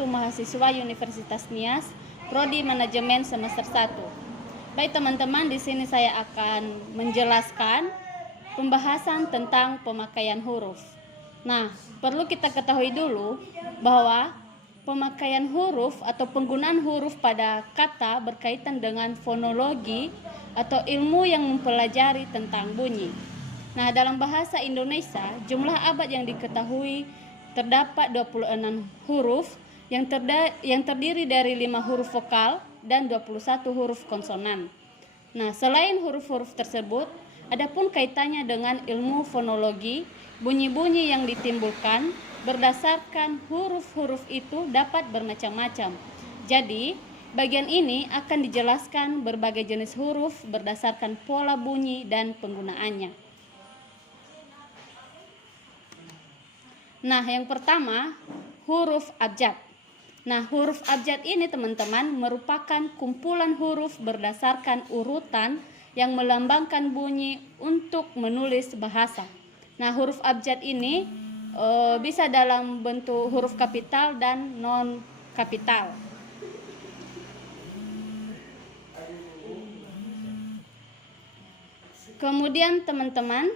selaku mahasiswa Universitas Nias, Prodi Manajemen semester 1. Baik teman-teman, di sini saya akan menjelaskan pembahasan tentang pemakaian huruf. Nah, perlu kita ketahui dulu bahwa pemakaian huruf atau penggunaan huruf pada kata berkaitan dengan fonologi atau ilmu yang mempelajari tentang bunyi. Nah, dalam bahasa Indonesia, jumlah abad yang diketahui terdapat 26 huruf yang terdiri dari 5 huruf vokal dan 21 huruf konsonan. Nah, selain huruf-huruf tersebut, adapun kaitannya dengan ilmu fonologi, bunyi-bunyi yang ditimbulkan berdasarkan huruf-huruf itu dapat bermacam-macam. Jadi, bagian ini akan dijelaskan berbagai jenis huruf berdasarkan pola bunyi dan penggunaannya. Nah, yang pertama, huruf abjad. Nah, huruf abjad ini teman-teman merupakan kumpulan huruf berdasarkan urutan yang melambangkan bunyi untuk menulis bahasa. Nah, huruf abjad ini bisa dalam bentuk huruf kapital dan non kapital. Kemudian teman-teman,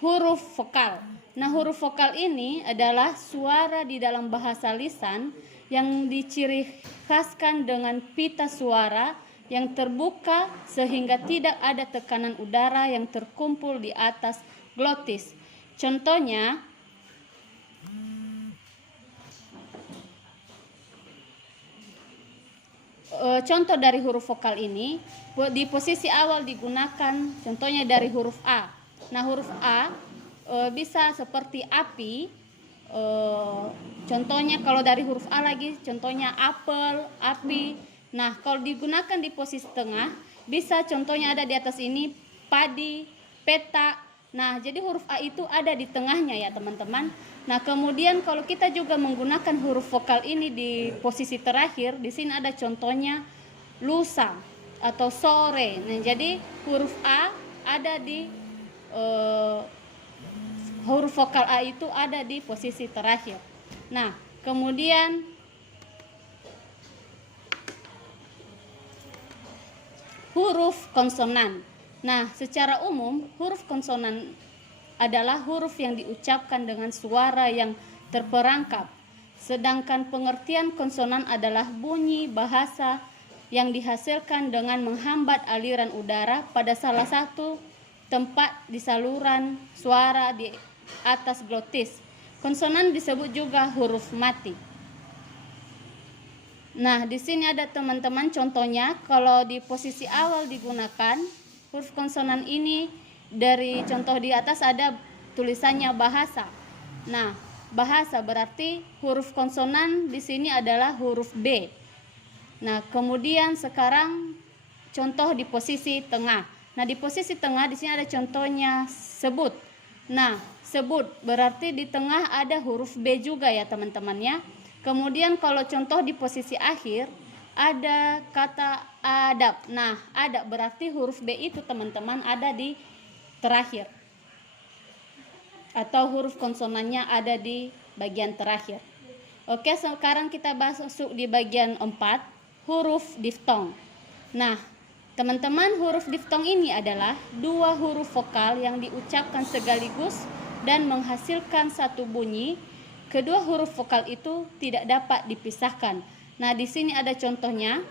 huruf vokal. Nah, huruf vokal ini adalah suara di dalam bahasa lisan yang diciri khaskan dengan pita suara yang terbuka sehingga tidak ada tekanan udara yang terkumpul di atas glotis. Contohnya, contoh dari huruf vokal ini di posisi awal digunakan contohnya dari huruf A. Nah, huruf A bisa seperti api. Contohnya kalau dari huruf A lagi, contohnya apel, api. Nah, kalau digunakan di posisi tengah, bisa contohnya ada di atas ini padi, peta. Nah, jadi huruf A itu ada di tengahnya ya teman-teman. Nah, kemudian kalau kita juga menggunakan huruf vokal ini di posisi terakhir, di sini ada contohnya lusa atau sore. Nah, jadi huruf A ada di huruf vokal A itu ada di posisi terakhir. Nah, kemudian huruf konsonan. Nah, secara umum huruf konsonan adalah huruf yang diucapkan dengan suara yang terperangkap. Sedangkan pengertian konsonan adalah bunyi bahasa yang dihasilkan dengan menghambat aliran udara pada salah satu tempat di saluran suara di atas glotis. Konsonan disebut juga huruf mati. Nah, di sini ada teman-teman contohnya. Kalau di posisi awal digunakan huruf konsonan ini, dari contoh di atas ada tulisannya bahasa. Nah, bahasa berarti huruf konsonan di sini adalah huruf B. Nah, kemudian sekarang contoh di posisi tengah. Nah, di posisi tengah di sini ada contohnya sebut. Nah, sebut berarti di tengah ada huruf B juga ya teman-teman ya. Kemudian kalau contoh di posisi akhir ada kata adab. Nah, adab berarti huruf B itu teman-teman ada di terakhir. Atau huruf konsonannya ada di bagian terakhir. Oke, sekarang kita masuk di bagian 4, huruf diftong. Nah, teman-teman, huruf diftong ini adalah 2 huruf vokal yang diucapkan sekaligus dan menghasilkan satu bunyi. Kedua huruf vokal itu tidak dapat dipisahkan. Nah, di sini ada contohnya.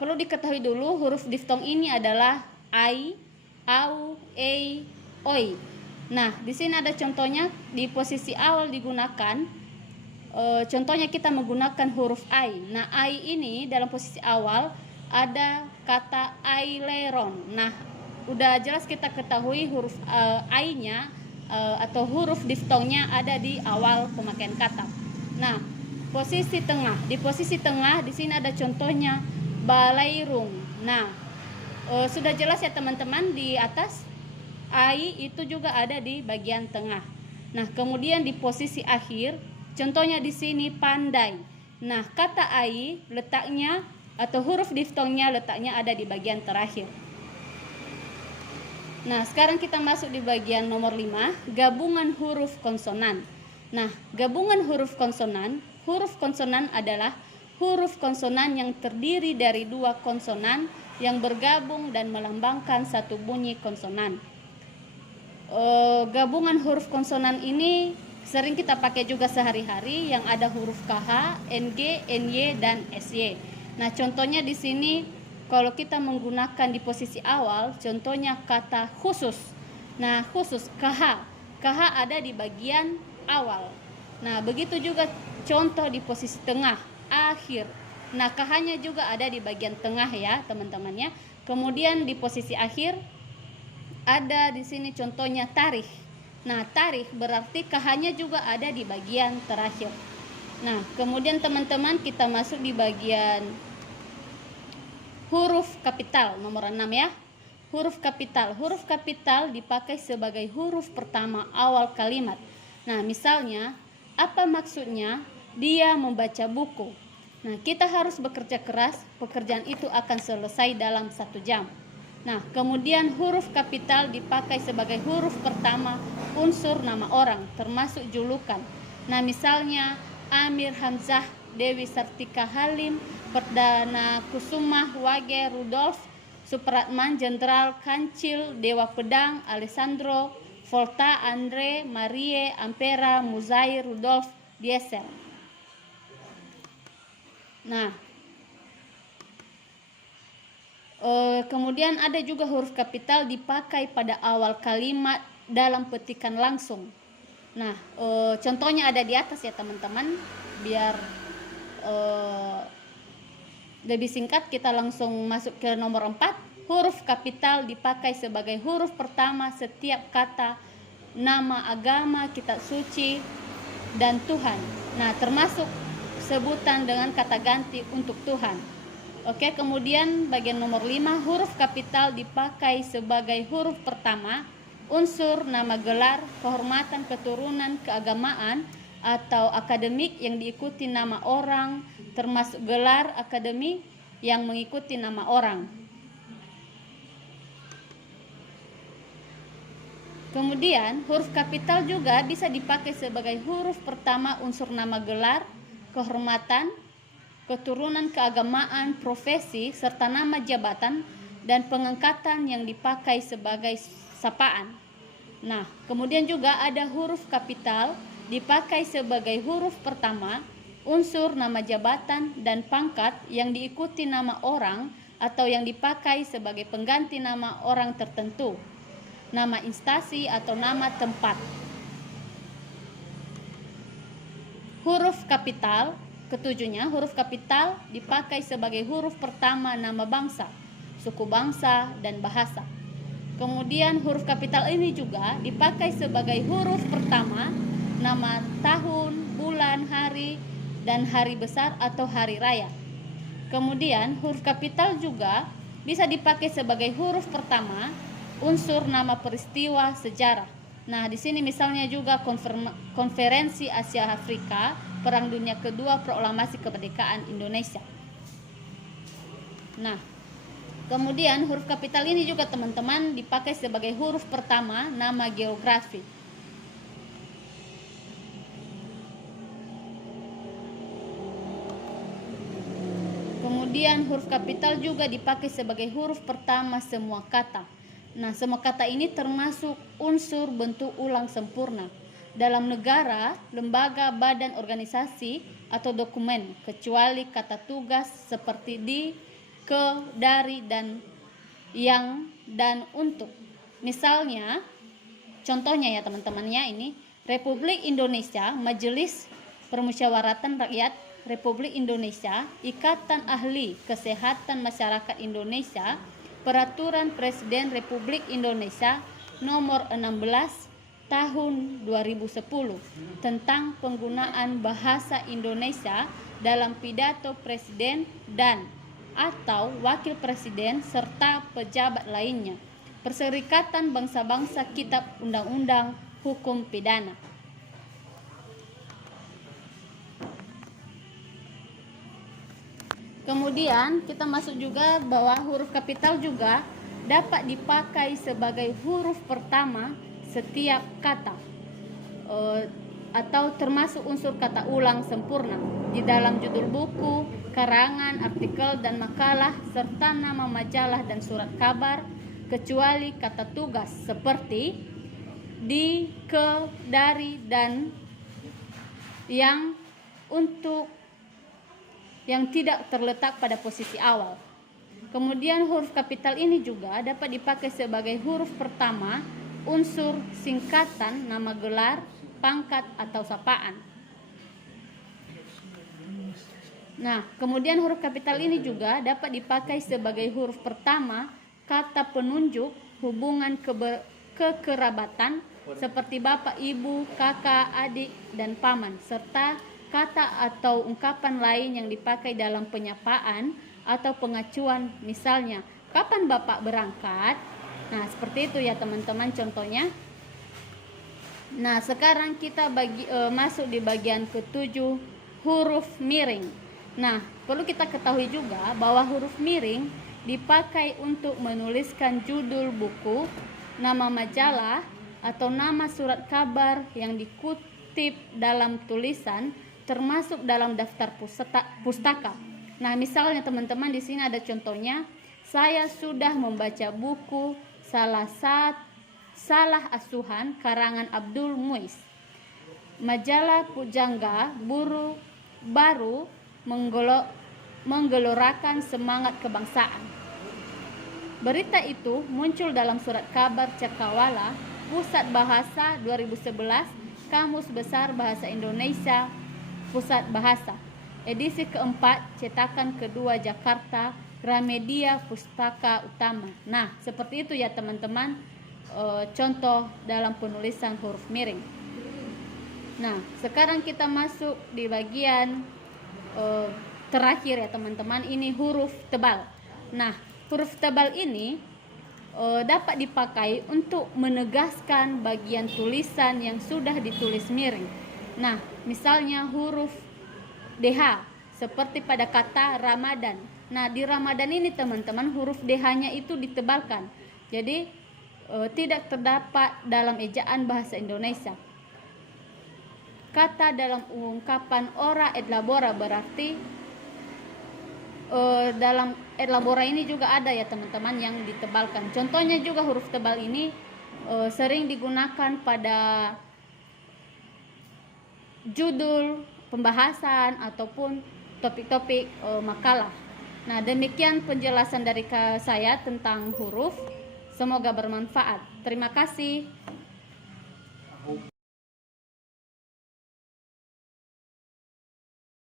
Perlu diketahui dulu huruf diftong ini adalah ai, au, ei, oi. Nah, di sini ada contohnya di posisi awal digunakan. Contohnya kita menggunakan huruf ai. Nah, ai ini dalam posisi awal ada kata aileron. Nah, udah jelas kita ketahui huruf ai-nya atau huruf diftongnya ada di awal pemakaian kata. Nah, posisi tengah. Di posisi tengah di sini ada contohnya balairung. Nah, sudah jelas ya teman-teman, di atas ai itu juga ada di bagian tengah. Nah, kemudian di posisi akhir, contohnya di sini pandai. Nah, kata ai letaknya atau huruf diftongnya letaknya ada di bagian terakhir. Nah, sekarang kita masuk di bagian nomor 5, gabungan huruf konsonan. Nah, gabungan huruf konsonan adalah huruf konsonan yang terdiri dari dua konsonan yang bergabung dan melambangkan satu bunyi konsonan. Gabungan huruf konsonan ini sering kita pakai juga sehari-hari, yang ada huruf KH, NG, NY, dan SY. Nah, contohnya di sini kalau kita menggunakan di posisi awal, contohnya kata khusus. Nah, khusus KH. KH ada di bagian awal. Nah, begitu juga contoh di posisi tengah, akhir. Nah, KH-nya juga ada di bagian tengah ya, teman-temannya. Kemudian di posisi akhir ada di sini contohnya tarikh. Nah, tarikh berarti KH-nya juga ada di bagian terakhir. Nah, kemudian teman-teman kita masuk di bagian huruf kapital nomor 6 ya. Huruf kapital. Huruf kapital dipakai sebagai huruf pertama awal kalimat. Nah, misalnya apa maksudnya? Dia membaca buku. Nah, kita harus bekerja keras, pekerjaan itu akan selesai dalam 1 jam. Nah, kemudian huruf kapital dipakai sebagai huruf pertama unsur nama orang, termasuk julukan. Nah, misalnya Amir Hamzah, Dewi Sartika Halim, Perdana Kusumah, Wage, Rudolf, Supratman, Jenderal, Kancil, Dewa Pedang, Alessandro, Volta, Andre, Marie, Ampera, Muzair, Rudolf, Diesel. Nah, kemudian ada juga huruf kapital dipakai pada awal kalimat dalam petikan langsung. Nah, contohnya ada di atas ya teman-teman. Biar lebih singkat, kita langsung masuk ke nomor 4. Huruf kapital dipakai sebagai huruf pertama setiap kata, nama agama, kitab suci, dan Tuhan. Nah, termasuk sebutan dengan kata ganti untuk Tuhan. Oke, kemudian bagian nomor 5, huruf kapital dipakai sebagai huruf pertama unsur nama gelar, kehormatan, keturunan, keagamaan, atau akademik yang diikuti nama orang, termasuk gelar akademik yang mengikuti nama orang. Kemudian huruf kapital juga bisa dipakai sebagai huruf pertama unsur nama gelar, kehormatan, keturunan, keagamaan, profesi, serta nama jabatan dan pengangkatan yang dipakai sebagai sapaan. Nah, kemudian juga ada huruf kapital dipakai sebagai huruf pertama unsur nama jabatan dan pangkat yang diikuti nama orang atau yang dipakai sebagai pengganti nama orang tertentu, nama instansi atau nama tempat. Huruf kapital ketujuhnya, huruf kapital dipakai sebagai huruf pertama nama bangsa, suku bangsa, dan bahasa. Kemudian huruf kapital ini juga dipakai sebagai huruf pertama nama tahun, bulan, hari, dan hari besar atau hari raya. Kemudian huruf kapital juga bisa dipakai sebagai huruf pertama unsur nama peristiwa sejarah. Nah, di sini misalnya juga konferensi Asia Afrika, Perang Dunia Kedua, Proklamasi Kemerdekaan Indonesia. Nah, kemudian huruf kapital ini juga teman-teman dipakai sebagai huruf pertama nama geografi. Kemudian huruf kapital juga dipakai sebagai huruf pertama semua kata. Nah, semua kata ini termasuk unsur bentuk ulang sempurna dalam negara, lembaga, badan, organisasi, atau dokumen, kecuali kata tugas seperti di, ke, dari, dan yang, dan untuk. Misalnya, contohnya ya teman-temannya ini, Republik Indonesia, Majelis Permusyawaratan Rakyat Republik Indonesia, Ikatan Ahli Kesehatan Masyarakat Indonesia, Peraturan Presiden Republik Indonesia Nomor 16 Tahun 2010 tentang penggunaan bahasa Indonesia dalam pidato presiden dan atau wakil presiden serta pejabat lainnya. Perserikatan Bangsa-Bangsa Kitab Undang-Undang Hukum Pidana. Kemudian kita masuk juga bahwa huruf kapital juga dapat dipakai sebagai huruf pertama setiap kata atau termasuk unsur kata ulang sempurna di dalam judul buku, karangan, artikel, dan makalah, serta nama majalah dan surat kabar, kecuali kata tugas seperti di, ke, dari, dan yang untuk yang tidak terletak pada posisi awal. Kemudian huruf kapital ini juga dapat dipakai sebagai huruf pertama unsur singkatan nama gelar, pangkat, atau sapaan. Nah, kemudian huruf kapital ini juga dapat dipakai sebagai huruf pertama kata penunjuk hubungan kekerabatan seperti bapak, ibu, kakak, adik, dan paman, serta kata atau ungkapan lain yang dipakai dalam penyapaan atau pengacuan, misalnya kapan bapak berangkat. Nah, seperti itu ya teman-teman contohnya. Nah, sekarang kita masuk di bagian ketujuh, huruf miring. Nah, perlu kita ketahui juga bahwa huruf miring dipakai untuk menuliskan judul buku, nama majalah, atau nama surat kabar yang dikutip dalam tulisan, termasuk dalam daftar pustaka. Nah, misalnya teman-teman di sini ada contohnya, saya sudah membaca buku Salah Asuhan karangan Abdul Muiz. Majalah Pujangga baru menggelorakan semangat kebangsaan. Berita itu muncul dalam surat kabar Cakrawala, Pusat Bahasa 2011, Kamus Besar Bahasa Indonesia, Pusat Bahasa, edisi keempat, cetakan kedua Jakarta, Gramedia Pustaka Utama. Nah, seperti itu ya teman-teman, contoh dalam penulisan huruf miring. Nah, sekarang kita masuk di bagian terakhir ya teman-teman, ini huruf tebal. Nah, huruf tebal ini dapat dipakai untuk menegaskan bagian tulisan yang sudah ditulis miring. Nah, misalnya huruf DH seperti pada kata Ramadan. Nah, di Ramadan ini teman-teman huruf DH-nya itu ditebalkan. Jadi tidak terdapat dalam ejaan bahasa Indonesia. Kata dalam ungkapan ora et labora berarti dalam et labora ini juga ada ya teman-teman yang ditebalkan. Contohnya juga huruf tebal ini sering digunakan pada judul pembahasan ataupun topik-topik makalah. Nah, demikian penjelasan dari saya tentang huruf. Semoga bermanfaat. Terima kasih.